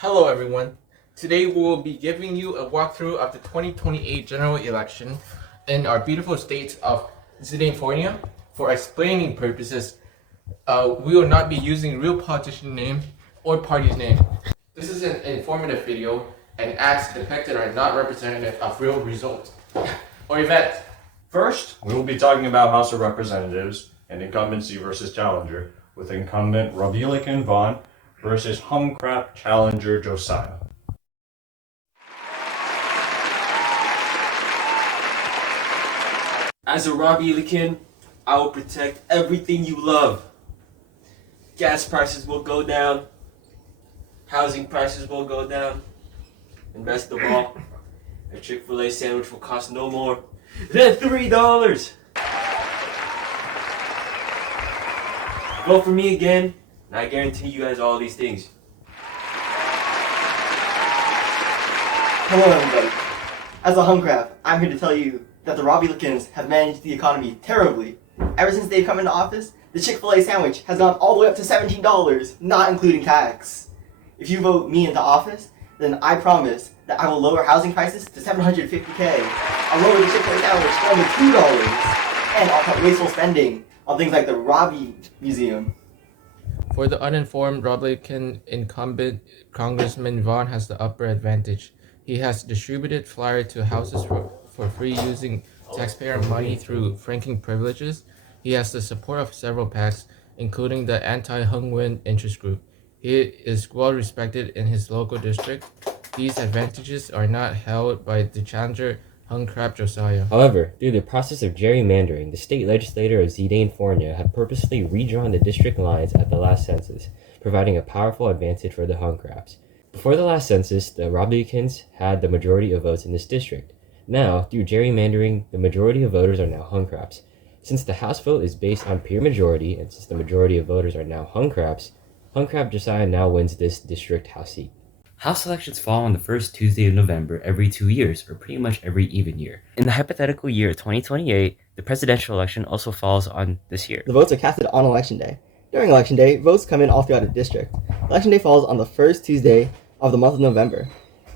Hello everyone. Today we will be giving you a walkthrough of the 2028 general election in our beautiful state of California. For explaining purposes, we will not be using real politician name or party's name. This is an informative video and acts depicted are not representative of real results or events. First, we will be talking about House of Representatives and incumbency versus challenger, with incumbent Republican Vaughn versus Humcrap challenger Josiah. As a Republican, I will protect everything you love. Gas prices will go down. Housing prices will go down. And best of all, a Chick-fil-A sandwich will cost no more than $3. Vote for me again, and I guarantee you guys all these things. Hello everybody. As a Humcrap, I'm here to tell you that the Republicans have managed the economy terribly. Ever since they've come into office, the Chick-fil-A sandwich has gone all the way up to $17, not including tax. If you vote me into office, then I promise that I will lower housing prices to $750K. I'll lower the Chick-fil-A sandwich down to $2, and I'll cut wasteful spending on things like the Robbie Museum. For the uninformed, Republican incumbent Congressman Vaughn has the upper advantage. He has distributed flyers to houses for free using taxpayer money through franking privileges. He has the support of several PACs, including the anti-Hung-Win interest group. He is well respected in his local district. These advantages are not held by the challenger Humcrap Josiah. However, through the process of gerrymandering, the state legislature of California had purposely redrawn the district lines at the last census, providing a powerful advantage for the Humcraps. Before the last census, the Republicans had the majority of votes in this district. Now, through gerrymandering, the majority of voters are now Humcraps. Since the House vote is based on pure majority, and since the majority of voters are now Humcraps, Humcrap Josiah now wins this district House seat. House elections fall on the first Tuesday of November every 2 years, or pretty much every even year. In the hypothetical year 2028, the presidential election also falls on this year. The votes are casted on Election Day. During Election Day, votes come in all throughout the district. Election Day falls on the first Tuesday of the month of November.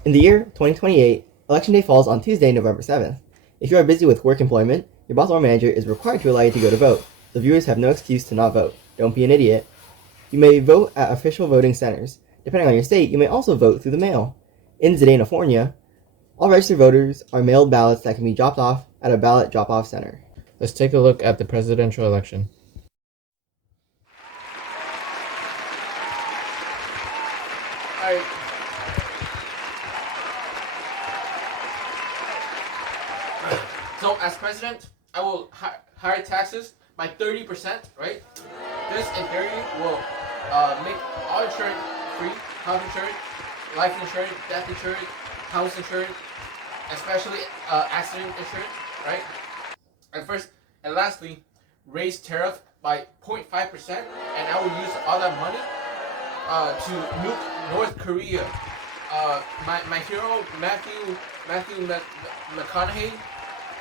In the year 2028, Election Day falls on Tuesday, November 7th. If you are busy with work employment, your boss or manager is required to allow you to go to vote. The viewers have no excuse to not vote. Don't be an idiot. You may vote at official voting centers. Depending on your state, you may also vote through the mail. In California, all registered voters are mailed ballots that can be dropped off at a ballot drop-off center. Let's take a look at the presidential election. Alright. So, as president, I will higher taxes by 30%, right? This, in theory, will make all insurance free, health insurance, life insurance, death insurance, house insurance, especially accident insurance, right? And lastly, raise tariff by 0.5%, and I will use all that money to nuke North Korea. My hero Matthew McConaughey,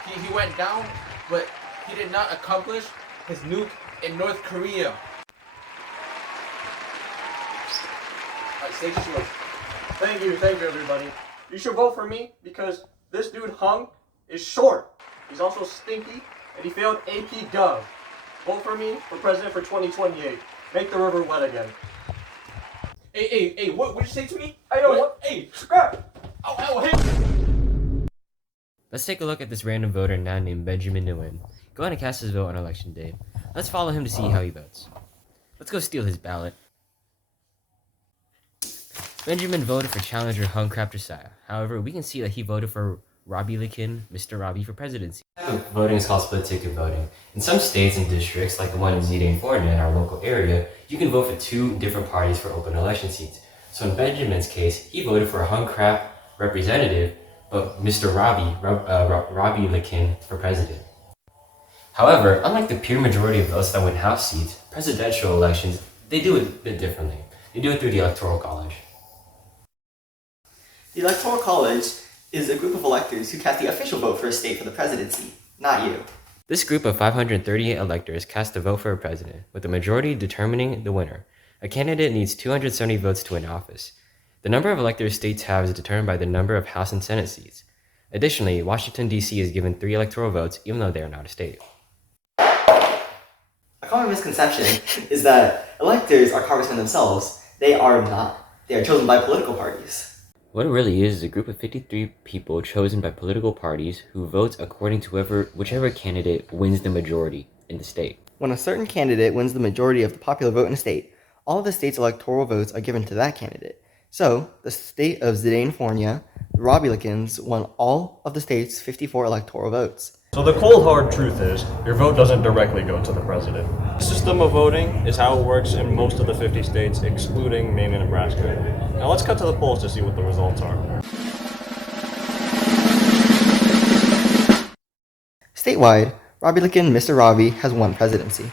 he went down, but he did not accomplish his nuke in North Korea. Alright, stage is yours. Thank you, everybody. You should vote for me because this dude Hung is short. He's also stinky, and he failed AP Gov. Vote for me for president for 2028. Make the river wet again. Hey, what did you say to me? Hey, yo, what? Hey, Scrap! ow, hey! Let's take a look at this random voter now named Benjamin Nguyen. Go ahead and cast his vote on election day. Let's follow him to see how he votes. Let's go steal his ballot. Benjamin voted for challenger Humcrap Josiah. However, we can see that he voted for Republican Mr. Robbie for presidency. Voting is called split ticket voting. In some states and districts, like the one in California in our local area, you can vote for two different parties for open election seats. So in Benjamin's case, he voted for a Humcrap representative, but Mr. Republican for president. However, unlike the pure majority of votes that win House seats, presidential elections, they do it a bit differently. They do it through the Electoral College. The Electoral College is a group of electors who cast the official vote for a state for the presidency, not you. This group of 538 electors cast a vote for a president, with the majority determining the winner. A candidate needs 270 votes to win office. The number of electors states have is determined by the number of House and Senate seats. Additionally, Washington, D.C. is given 3 electoral votes even though they are not a state. A common misconception is that electors are congressmen themselves. They are not. They are chosen by political parties. What it really is a group of 53 people chosen by political parties who votes according to whichever candidate wins the majority in the state. When a certain candidate wins the majority of the popular vote in a state, all of the state's electoral votes are given to that candidate. So, the state of Zidane-Fornia, the Robilicans, won all of the state's 54 electoral votes. So the cold hard truth is, your vote doesn't directly go to the president. The system of voting is how it works in most of the 50 states, excluding Maine and Nebraska. Now let's cut to the polls to see what the results are. Statewide, Robilican Mr. Robbie has won presidency.